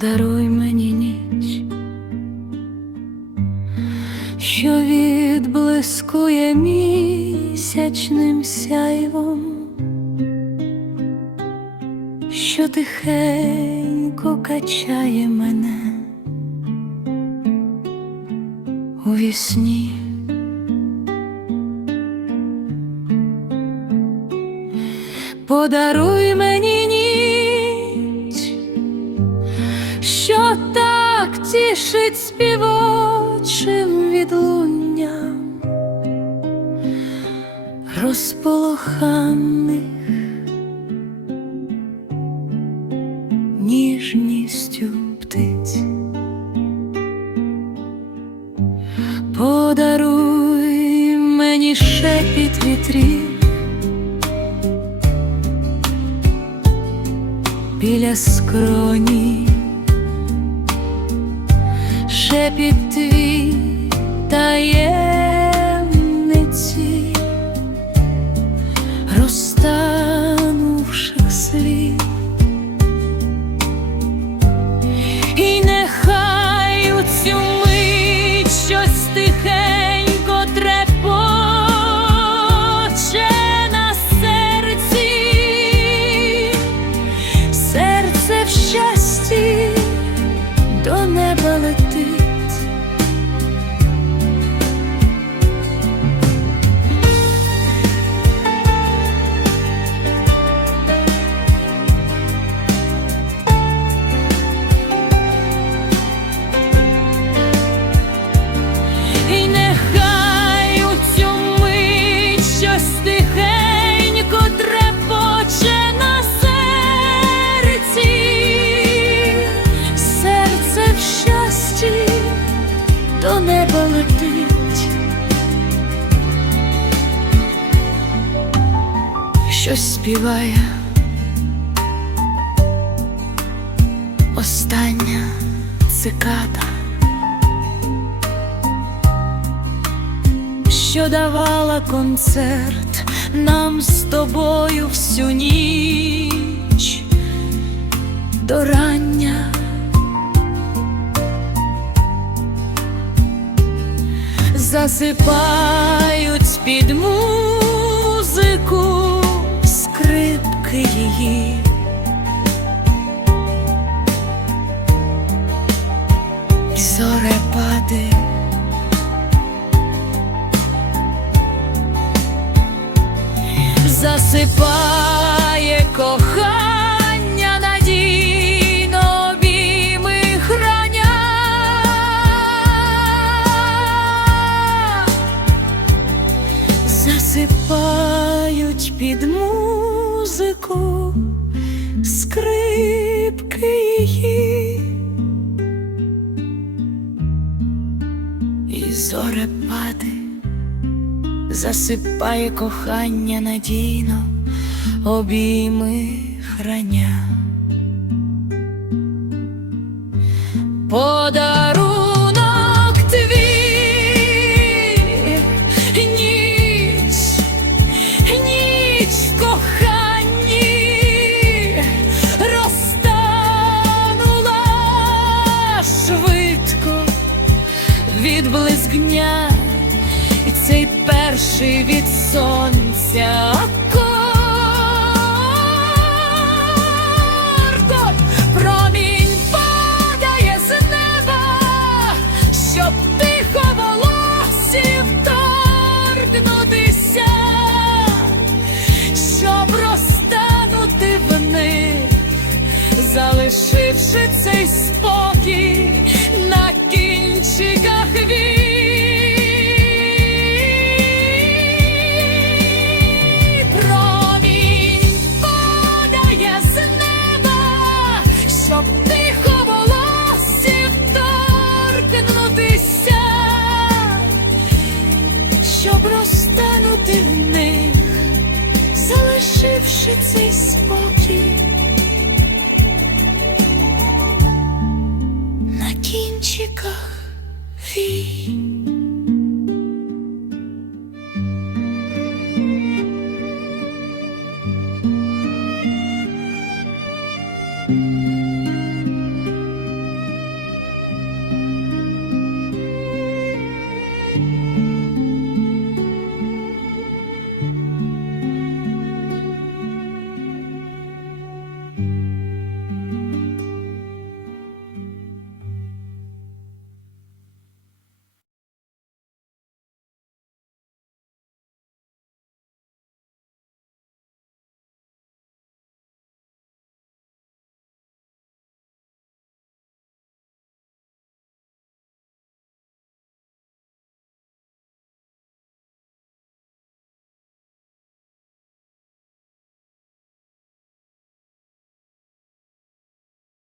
Подаруй мені ніч, що відблискує місячним сяйвом, що тихенько качає мене у вісні. Подаруй мені так тішить співочим відлунням розполоханих ніжністю птиць. Подаруй мені шепіт вітрів. біля скроні, шепіт твій таємниці, Щось співає остання цикада. що давала концерт нам з тобою всю ніч до рання. Засипають під музику скрипки її. І зорепади засипає кохання надійно обійми храня. Засипають під музику скрипки її і зорепади засипає кохання надійно, обійми храня. Подарунок твій, цей перший від сонця акорд. Промінь падає простанути в них, залишивши цей спокій. На кінчиках вій.